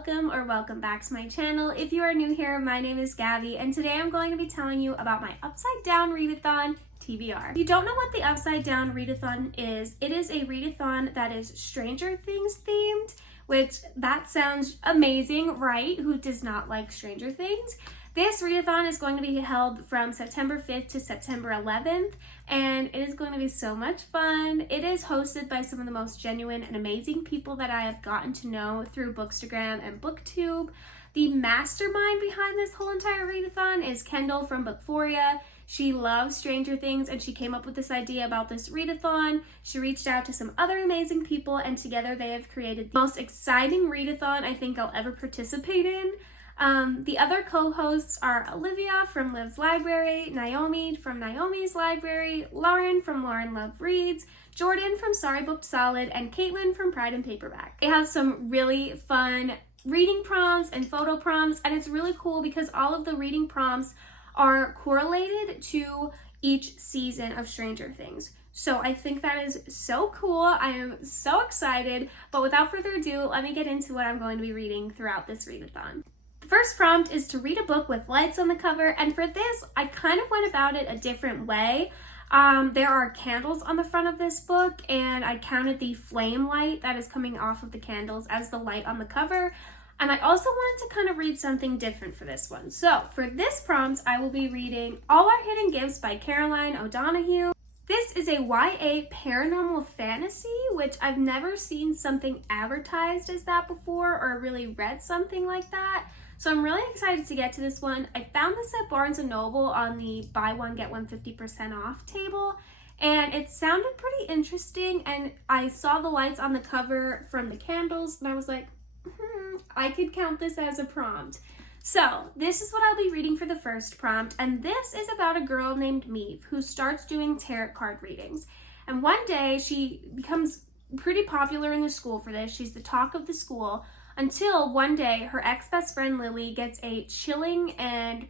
welcome or welcome back to my channel. If you are new here, my name is Gabby, and today I'm going to be telling you about my Upside Down Readathon TBR. If you don't know what the Upside Down Readathon is, it is a readathon that is Stranger Things themed, which that sounds amazing, right? Who does not like Stranger Things? This readathon is going to be held from September 5th to September 11th, and it is going to be so much fun. It is hosted by some of the most genuine and amazing people that I have gotten to know through BOOKSTAGRAM and BookTube. The mastermind behind this whole entire readathon is Kendall from Bookphoria. She loves Stranger Things, and she came up with this idea about this readathon. She reached out to some other amazing people, and together they have created the most exciting readathon I think I'll ever participate in. The other co-hosts are Olivia from Liv's Library, Naomi from Naomi's Library, Lauren from Lauren Love Reads, Jordan from Sorry Booked Solid, and Caitlin from Pride and Paperback. They have some really fun reading prompts and photo prompts, and it's really cool because all of the reading prompts are correlated to each season of Stranger Things. So I think that is so cool. I am so excited, but without further ado, let me get into what I'm going to be reading throughout this readathon. First prompt is to read a book with lights on the cover, and for this I kind of went about it a different way. There are candles on the front of this book, and I counted the flame light that is coming off of the candles as the light on the cover, and I also wanted to kind of read something different for this one. So for this prompt I will be reading All Our Hidden Gifts by Caroline O'Donoghue. This is a YA paranormal fantasy, which I've never seen something advertised as that before or really read something like that. So I'm really excited to get to this one. I found this at Barnes & Noble on the buy one get one 50% off table, and it sounded pretty interesting, and I saw the lights on the cover from the candles and I was like, I could count this as a prompt. So this is what I'll be reading for the first prompt, and this is about a girl named Maeve who starts doing tarot card readings. And one day she becomes pretty popular in the school for this. She's the talk of the school, until one day her ex-best friend Lily gets a chilling and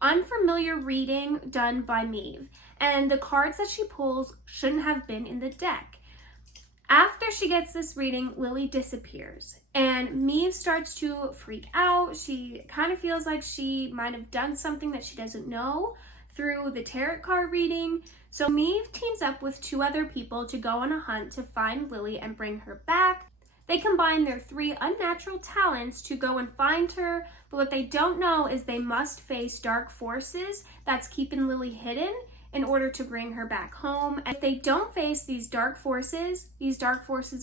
unfamiliar reading done by Maeve, and the cards that she pulls shouldn't have been in the deck. After she gets this reading, Lily disappears, and Maeve starts to freak out. She kind of feels like she might have done something that she doesn't know through the tarot card reading. So Maeve teams up with two other people to go on a hunt to find Lily and bring her back. They combine their three unnatural talents to go and find her, but what they don't know is they must face dark forces that's keeping Lily hidden in order to bring her back home. And if they don't face these dark forces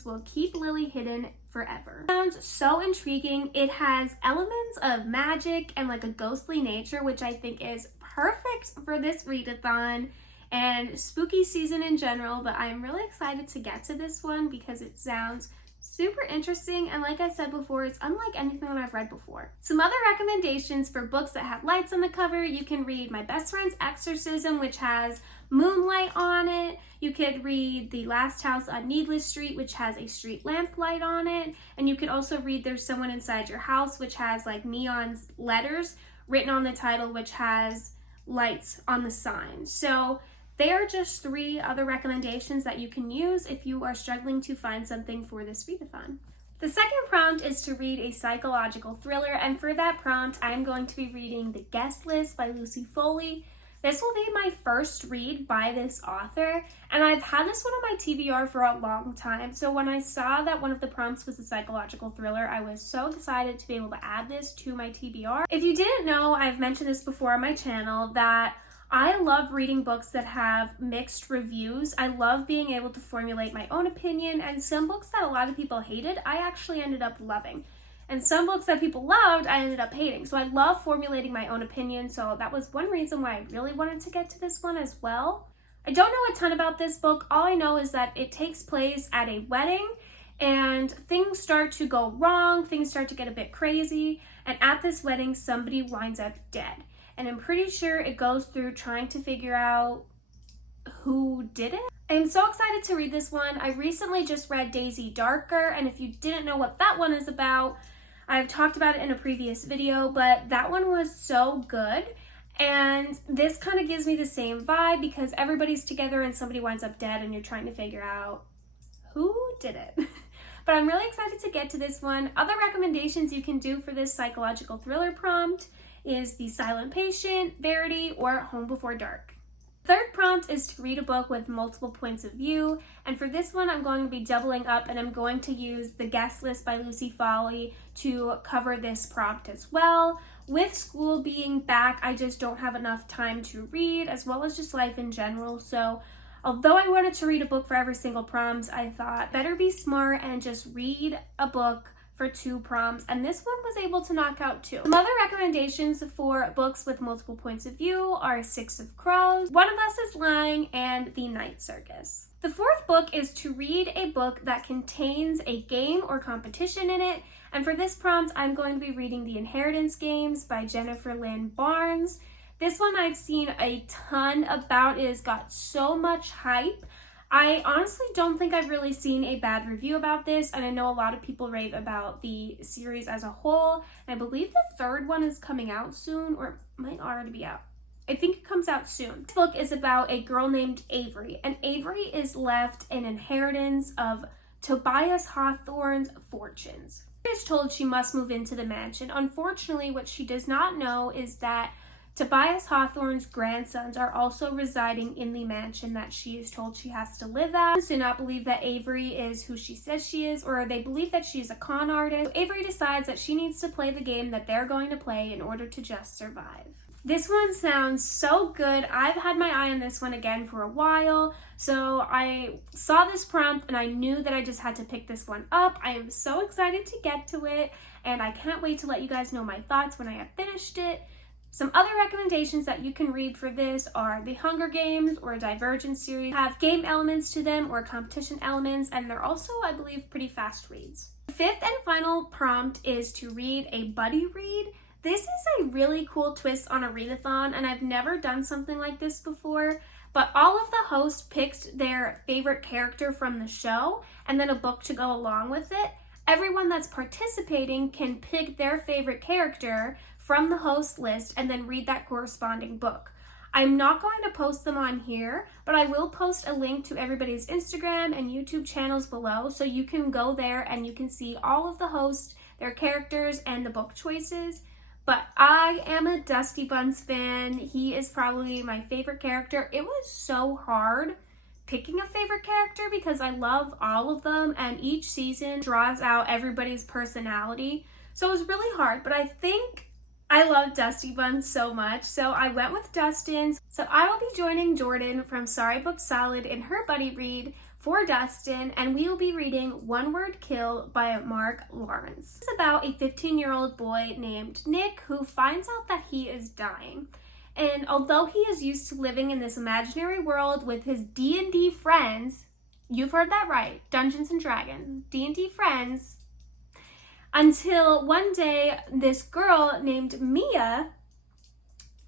will keep Lily hidden forever. Sounds so intriguing. It has elements of magic and like a ghostly nature, which I think is perfect for this readathon and spooky season in general, but I'm really excited to get to this one because it sounds super interesting, and like I said before, it's unlike anything that I've read before. Some other recommendations for books that have lights on the cover: you can read My Best Friend's Exorcism, which has moonlight on it. You could read The Last House on Needless Street, which has a street lamp light on it. And you could also read There's Someone Inside Your House, which has like neon letters written on the title, which has lights on the sign. So they are just three other recommendations that you can use if you are struggling to find something for this readathon. The second prompt is to read a psychological thriller, and for that prompt, I'm going to be reading The Guest List by Lucy Foley. This will be my first read by this author, and I've had this one on my TBR for a long time, so when I saw that one of the prompts was a psychological thriller, I was so excited to be able to add this to my TBR. If you didn't know, I've mentioned this before on my channel, that I love reading books that have mixed reviews. I love being able to formulate my own opinion, and some books that a lot of people hated, I actually ended up loving. And some books that people loved, I ended up hating. So I love formulating my own opinion, so that was one reason why I really wanted to get to this one as well. I don't know a ton about this book. All I know is that it takes place at a wedding, and things start to go wrong, things start to get a bit crazy, and at this wedding, somebody winds up dead. And I'm pretty sure it goes through trying to figure out who did it. I'm so excited to read this one. I recently just read Daisy Darker, and if you didn't know what that one is about, I've talked about it in a previous video, but that one was so good. And this kind of gives me the same vibe because everybody's together and somebody winds up dead and you're trying to figure out who did it. but I'm really excited to get to this one. Other recommendations you can do for this psychological thriller prompt is The Silent Patient, Verity, or Home Before Dark. Third prompt is to read a book with multiple points of view, and for this one I'm going to be doubling up and I'm going to use The Guest List by Lucy Foley to cover this prompt as well. With school being back, I just don't have enough time to read, as well as just life in general, so although I wanted to read a book for every single prompt, I thought better be smart and just read a book for 2 prompts, and this one was able to knock out 2. Some other recommendations for books with multiple points of view are Six of Crows, One of Us is Lying, and The Night Circus. The fourth book is to read a book that contains a game or competition in it, and for this prompt, I'm going to be reading The Inheritance Games by Jennifer Lynn Barnes. This one I've seen a ton about. It has got so much hype. I honestly don't think I've really seen a bad review about this, and I know a lot of people rave about the series as a whole. And I believe the third one is coming out soon, or it might already be out. I think it comes out soon. This book is about a girl named Avery, and Avery is left an inheritance of Tobias Hawthorne's fortunes. She is told she must move into the mansion. Unfortunately, what she does not know is that Tobias Hawthorne's grandsons are also residing in the mansion that she is told she has to live at. They do not believe that Avery is who she says she is, or they believe that she is a con artist. So Avery decides that she needs to play the game that they're going to play in order to just survive. This one sounds so good. I've had my eye on this one again for a while, so I saw this prompt and I knew that I just had to pick this one up. I am so excited to get to it, and I can't wait to let you guys know my thoughts when I have finished it. Some other recommendations that you can read for this are The Hunger Games or Divergent series. Have game elements to them or competition elements, and they're also, I believe, pretty fast reads. The fifth and final prompt is to read a buddy read. This is a really cool twist on a readathon, and I've never done something like this before, but all of the hosts picked their favorite character from the show and then a book to go along with it. Everyone that's participating can pick their favorite character from the host list and then read that corresponding book. I'm not going to post them on here, but I will post a link to everybody's Instagram and YouTube channels below, so you can go there and you can see all of the hosts, their characters, and the book choices. But I am a Dusty Buns fan. He is probably my favorite character. It was so hard picking a favorite character because I love all of them, and each season draws out everybody's personality. So it was really hard, but I think I love Dusty Buns so much, so I went with Dustin. So I will be joining Jordan from Sorry Book Solid in her buddy read for Dustin, and we will be reading One Word Kill by Mark Lawrence. It's about a 15-year-old boy named Nick who finds out that he is dying. And although he is used to living in this imaginary world with his D&D friends, you've heard that right, Dungeons and Dragons, D&D friends, until one day this girl named Mia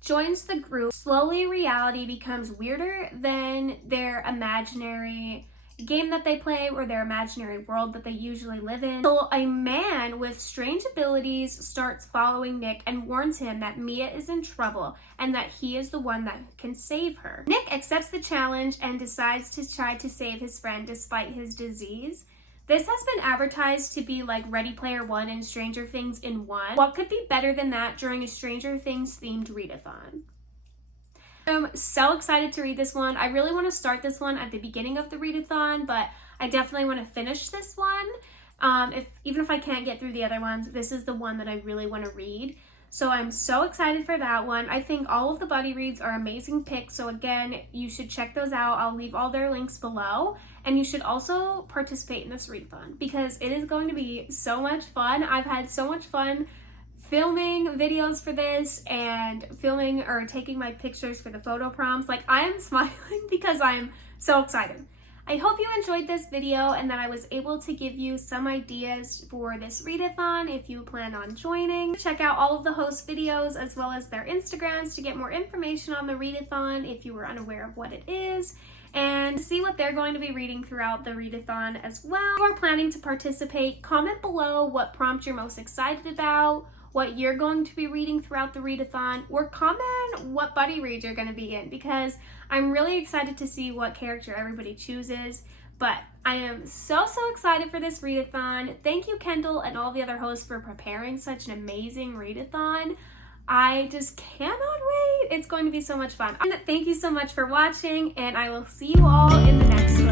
joins the group. Slowly reality becomes weirder than their imaginary game that they play or their imaginary world that they usually live in. So a man with strange abilities starts following Nick and warns him that Mia is in trouble and that he is the one that can save her. Nick accepts the challenge and decides to try to save his friend despite his disease. This has been advertised to be like Ready Player One and Stranger Things in one. What could be better than that during a Stranger Things themed readathon? I'm so excited to read this one. I really want to start this one at the beginning of the readathon, but I definitely want to finish this one. Even if I can't get through the other ones, this is the one that I really want to read. So I'm so excited for that one. I think all of the buddy reads are amazing picks. So again, you should check those out. I'll leave all their links below. And you should also participate in this readathon because it is going to be so much fun. I've had so much fun filming videos for this and filming or taking my pictures for the photo prompts. Like, I am smiling because I am so excited. I hope you enjoyed this video and that I was able to give you some ideas for this readathon if you plan on joining. Check out all of the host videos as well as their Instagrams to get more information on the readathon if you were unaware of what it is, and see what they're going to be reading throughout the readathon as well. If you are planning to participate, comment below what prompt you're most excited about, what you're going to be reading throughout the readathon, or comment what buddy read you're going to be in because I'm really excited to see what character everybody chooses. But I am so excited for this readathon. Thank you, Kendall, and all the other hosts for preparing such an amazing readathon. I just cannot wait. It's going to be so much fun. Thank you so much for watching, and I will see you all in the next one.